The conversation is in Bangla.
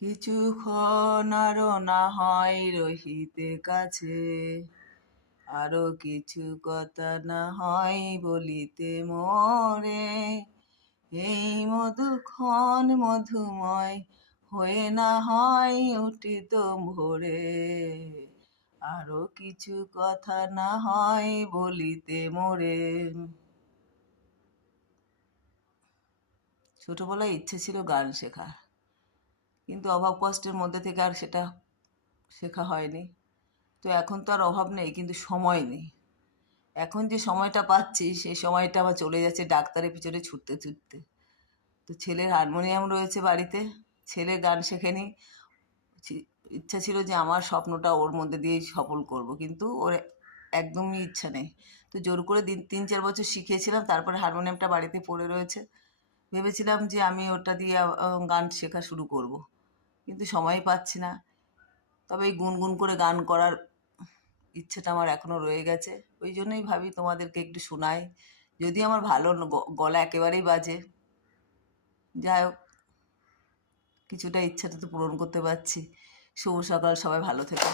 কিছুক্ষণ আরো না হয় রহিতে কাছে, আরো কিছু কথা না হয় বলিতে মোরে। এই মধুক্ষণ মধুময় হয়ে না হয় উঠিত ভোরে, আরো কিছু কথা না হয় বলিতে মোরে। ছোটবেলায় ইচ্ছে ছিল গান শেখার, কিন্তু অভাব কষ্টের মধ্যে থেকে আর সেটা শেখা হয়নি। তো এখন তো আর অভাব নেই, কিন্তু সময় নেই। এখন যে সময়টা পাচ্ছি সেই সময়টা আবার চলে যাচ্ছে ডাক্তারের পিছনে ছুটতে ছুটতে। তো ছেলের হারমোনিয়াম রয়েছে বাড়িতে, ছেলে গান শেখেনি। ইচ্ছা ছিল যে আমার স্বপ্নটা ওর মধ্যে দিয়েই সফল করব, কিন্তু ওর একদমই ইচ্ছা নেই। তো জোর করে 3-4 বছর শিখিয়েছিলাম, তারপরে হারমোনিয়ামটা বাড়িতে পড়ে রয়েছে। ভেবেছিলাম যে আমি ওটা দিয়ে গান শেখা শুরু করব, কিন্তু সময়ই পাচ্ছি না। তবে এই গুনগুন করে গান করার ইচ্ছেটা আমার এখনও রয়ে গেছে। ওই জন্যই ভাবি তোমাদেরকে একটু শোনাই, যদি আমার ভালো গলা একেবারেই বাজে। যাই হোক, কিছুটা ইচ্ছাটা তো পূরণ করতে পারছি। শুভ সকাল, সবাই ভালো থেকো।